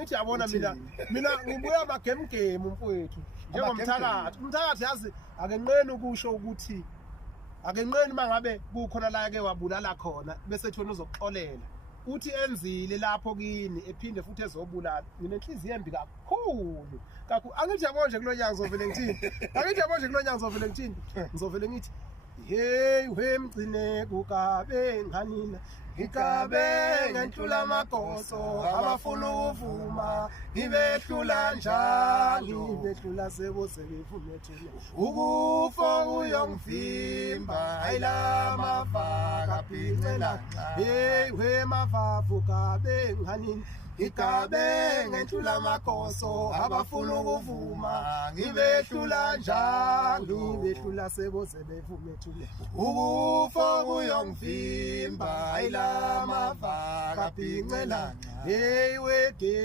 ngithi yabona mina ngibuya magame mfowethu umthakathi yazi akenqeni ukusho ukuthi akenqeni mangabe kukhona la ke wabulala khona bese thona uzoxolela uthi enzile lapho kini ephinde futhi ezobulala mina enhliziyo embi kakhulu angithi yabo nje kulo nyanga ngizovele ngithi hey wemgcine kukabe nganina ngikabe ngenhlula amagoso abafuna ukuvuma ngibehlula njani ngibehlula sebose ngivumethile ukufa uyongivimba ayilama faka phicela hey wemavavu kabe nganina ngikabe ngenhlula amagoso abafuna ukuvuma ngibehlula njani ngibehlula sebose bevumethile ukufa uyongivimba ayilama faka phicela hey wege